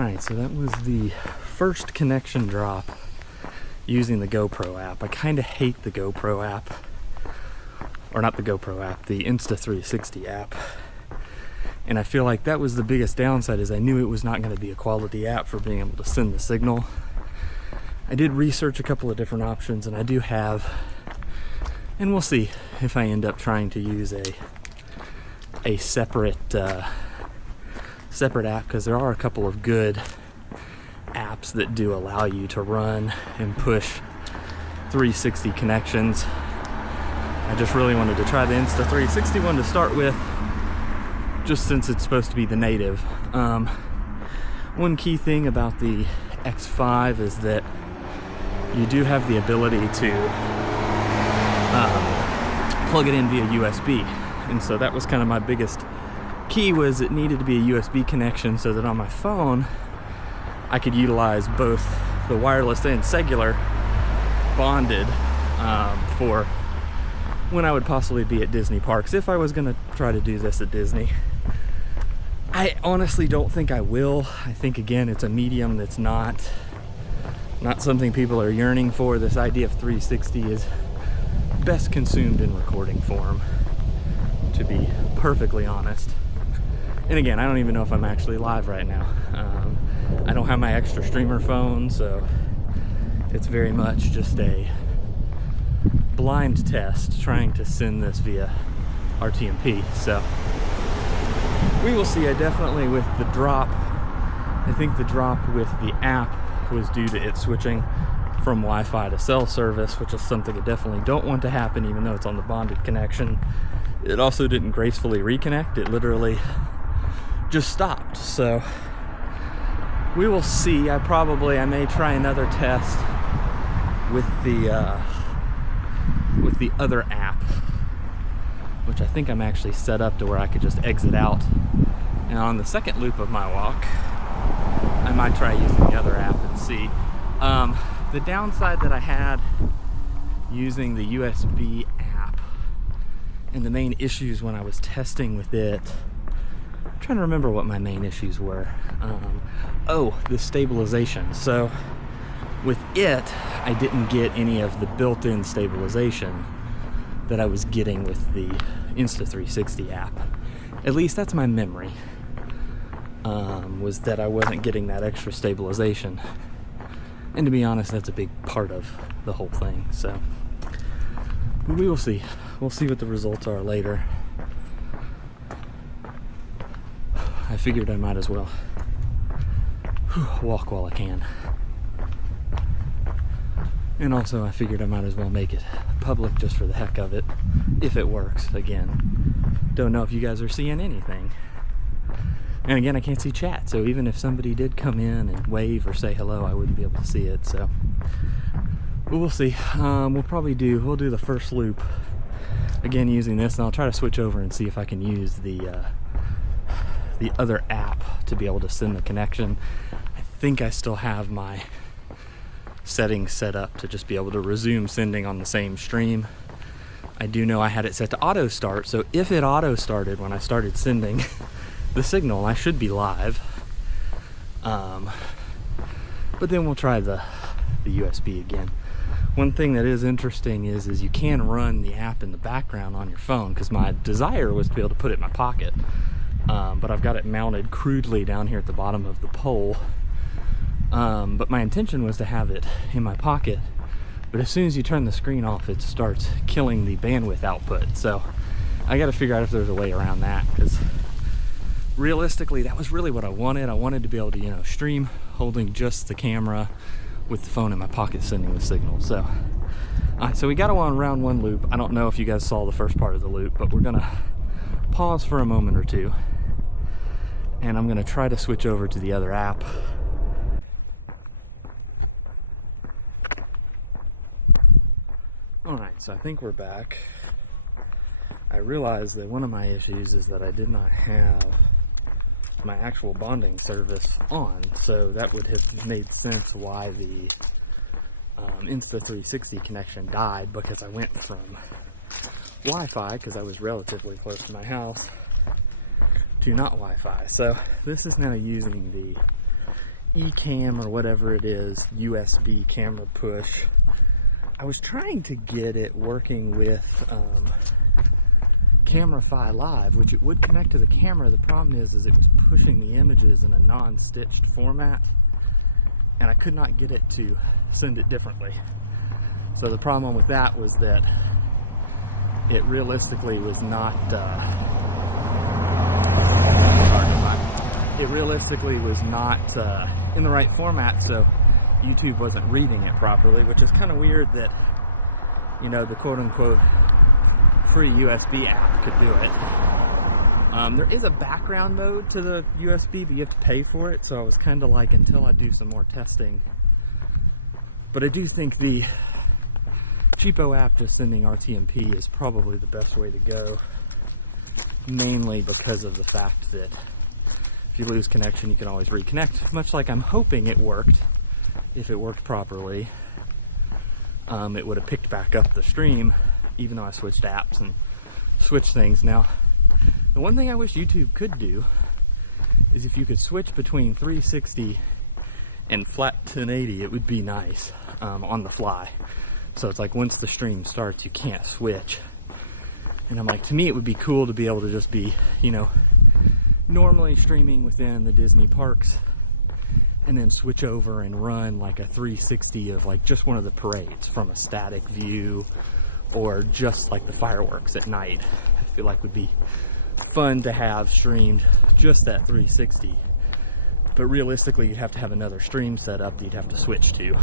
Alright, so that was the first connection drop using the GoPro app. I kind of hate the GoPro app. Or not the GoPro app, the Insta360 app. And I feel like that was the biggest downside, is I knew it was not going to be a quality app for being able to send the signal. I did research a couple of different options, and I do have, and we'll see if I end up trying to use a separate app, because there are a couple of good apps that do allow you to run and push 360 connections. I just really wanted to try the Insta360 one to start with, just since it's supposed to be the native. One key thing about the X5 is that you do have the ability to plug it in via USB, and so that was kind of my biggest key, was it needed to be a USB connection so that on my phone I could utilize both the wireless and cellular bonded for when I would possibly be at Disney parks, if I was going to try to do this at Disney. I honestly don't think I will. I think, again, it's a medium that's not something people are yearning for. This idea of 360 is best consumed in recording form, to be perfectly honest. And again, I don't even know if I'm actually live right now. I don't have my extra streamer phone, so it's very much just a blind test trying to send this via RTMP. So we will see. I definitely, with the drop, I think the drop with the app was due to it switching from Wi-Fi to cell service, which is something I definitely don't want to happen, even though it's on the bonded connection. It also didn't gracefully reconnect. It literally just stopped. So we will see. I may try another test with the other app, which I think I'm actually set up to where I could just exit out. And on the second loop of my walk, I might try using the other app and see. The downside that I had using the USB app, and the main issues when I was testing with it, I'm trying to remember what my main issues were. The stabilization. So with it, I didn't get any of the built-in stabilization that I was getting with the Insta360 app. At least that's my memory, was that I wasn't getting that extra stabilization. And to be honest, that's a big part of the whole thing. So we will see. We'll see what the results are later. I figured I might as well walk while I can. And also, I figured I might as well make it public just for the heck of it, if it works. Again, don't know if you guys are seeing anything. And again, I can't see chat, so even if somebody did come in and wave or say hello, I wouldn't be able to see it. So we'll see. We'll do the first loop again using this, and I'll try to switch over and see if I can use the other app to be able to send the connection. I think I still have my settings set up to just be able to resume sending on the same stream. I do know I had it set to auto start, so if it auto started when I started sending the signal, I should be live. But then we'll try the USB again. One thing that is interesting is you can run the app in the background on your phone, because my desire was to be able to put it in my pocket. But I've got it mounted crudely down here at the bottom of the pole. But my intention was to have it in my pocket, but as soon as you turn the screen off, it starts killing the bandwidth output. So I got to figure out if there's a way around that, because realistically, that was really what I wanted. I wanted to be able to, stream holding just the camera with the phone in my pocket sending the signal. So, all right, so we got to go on round one loop. I don't know if you guys saw the first part of the loop, but we're gonna pause for a moment or two, and I'm gonna try to switch over to the other app. Alright, so I think we're back. I realized that one of my issues is that I did not have my actual bonding service on, so that would have made sense why the Insta360 connection died, because I went from Wi-Fi, because I was relatively close to my house, to not Wi-Fi. So this is now using the Ecamm or whatever it is, USB camera push. I was trying to get it working with Camera-Fi Live, which it would connect to the camera. The problem is it was pushing the images in a non-stitched format, and I could not get it to send it differently. So the problem with that was that it realistically was not in the right format, so YouTube wasn't reading it properly, which is kind of weird that, you know, the quote-unquote free USB app could do it. There is a background mode to the USB, but you have to pay for it, so I was kind of like, until I do some more testing. But I do think the cheapo app just sending RTMP is probably the best way to go, mainly because of the fact that if you lose connection, you can always reconnect, much like I'm hoping it worked. If it worked properly, it would have picked back up the stream, even though I switched apps and switched things. Now, the one thing I wish YouTube could do is if you could switch between 360 and flat 1080, it would be nice on the fly. So it's like once the stream starts, you can't switch. And I'm like, to me, it would be cool to be able to just be, you know, normally streaming within the Disney parks and then switch over and run like a 360 of like just one of the parades from a static view, or just like the fireworks at night. I feel like would be fun to have streamed just that 360. But realistically, you'd have to have another stream set up that you'd have to switch to.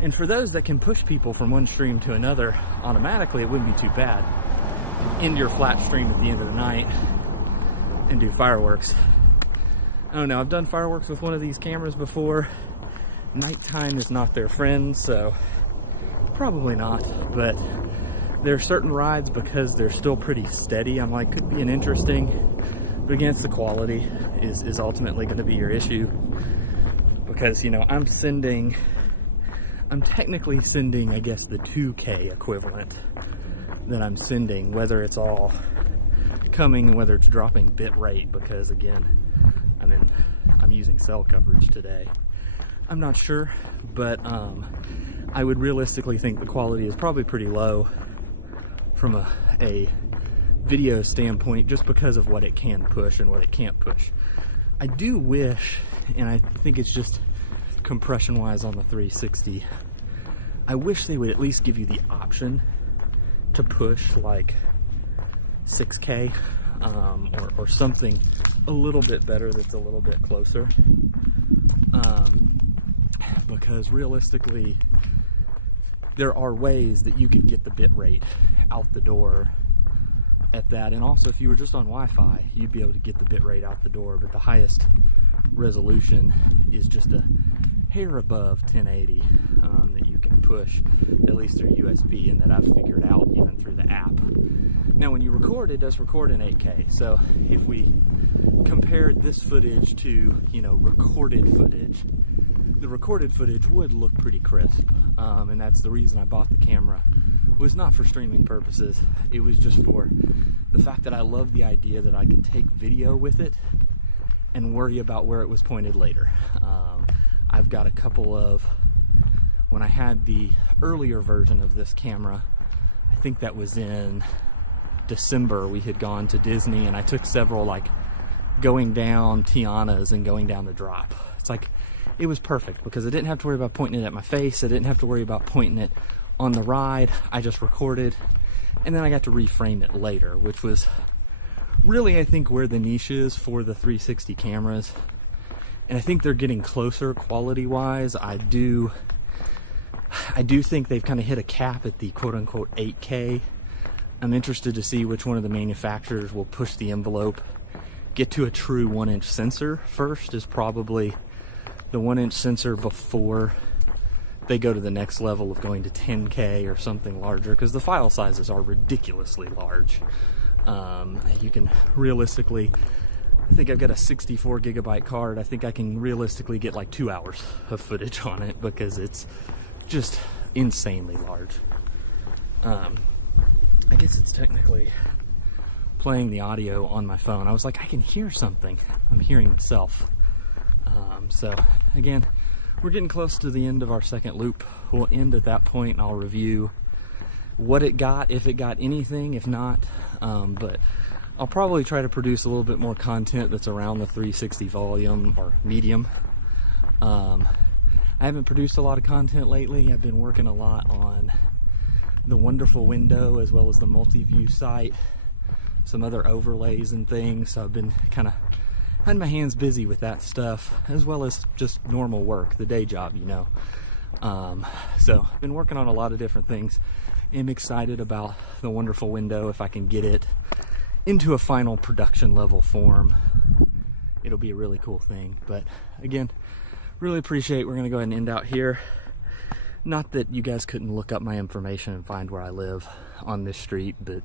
And for those that can push people from one stream to another automatically, it wouldn't be too bad. End your flat stream at the end of the night and do fireworks. I don't know, I've done fireworks with one of these cameras before. Nighttime is not their friend, so probably not. But there are certain rides, because they're still pretty steady, I'm like, could be an interesting, but against the quality is ultimately going to be your issue. Because, you know, I'm technically sending, I guess, the 2K equivalent that I'm sending, whether it's all coming, whether it's dropping bit rate, because again, I'm using cell coverage today. I'm not sure, but I would realistically think the quality is probably pretty low from a video standpoint, just because of what it can push and what it can't push. I do wish, and I think it's just compression wise on the 360, I wish they would at least give you the option to push like 6K or something a little bit better that's a little bit closer, because realistically there are ways that you could get the bit rate out the door at that. And also, if you were just on Wi-Fi, you'd be able to get the bit rate out the door, but the highest resolution is just a hair above 1080 that you can push, at least through USB, and that I've figured out even through the app. Now when you record, it does record in 8K, so if we compared this footage to, you know, recorded footage, the recorded footage would look pretty crisp, and that's the reason I bought the camera. It was not for streaming purposes, it was just for the fact that I love the idea that I can take video with it and worry about where it was pointed later. I've got a couple of, when I had the earlier version of this camera, I think that was in December, we had gone to Disney and I took several like going down Tiana's and going down the drop. It's like, it was perfect because I didn't have to worry about pointing it at my face. I didn't have to worry about pointing it on the ride. I just recorded and then I got to reframe it later, which was really, I think, where the niche is for the 360 cameras. And I think they're getting closer quality wise. I do think they've kind of hit a cap at the quote unquote 8K. I'm interested to see which one of the manufacturers will push the envelope, get to a true 1-inch sensor first, is probably the 1-inch sensor before they go to the next level of going to 10K or something larger, because the file sizes are ridiculously large. You can realistically, I think I've got a 64 gigabyte card. I think I can realistically get like 2 hours of footage on it because it's just insanely large. I guess it's technically playing the audio on my phone. I was like, I can hear something. I'm hearing myself. So again, we're getting close to the end of our second loop. We'll end at that point and I'll review what it got, if it got anything, if not. But I'll probably try to produce a little bit more content that's around the 360 volume or medium. I haven't produced a lot of content lately. I've been working a lot on the wonderful window as well as the multi-view site, some other overlays and things. So I've been kind of had my hands busy with that stuff as well as just normal work, the day job, you know. So I've been working on a lot of different things. I'm excited about the wonderful window. If I can get it into a final production level form, it'll be a really cool thing. But again, really appreciate. We're gonna go ahead and end out here. Not that you guys couldn't look up my information and find where I live on this street, but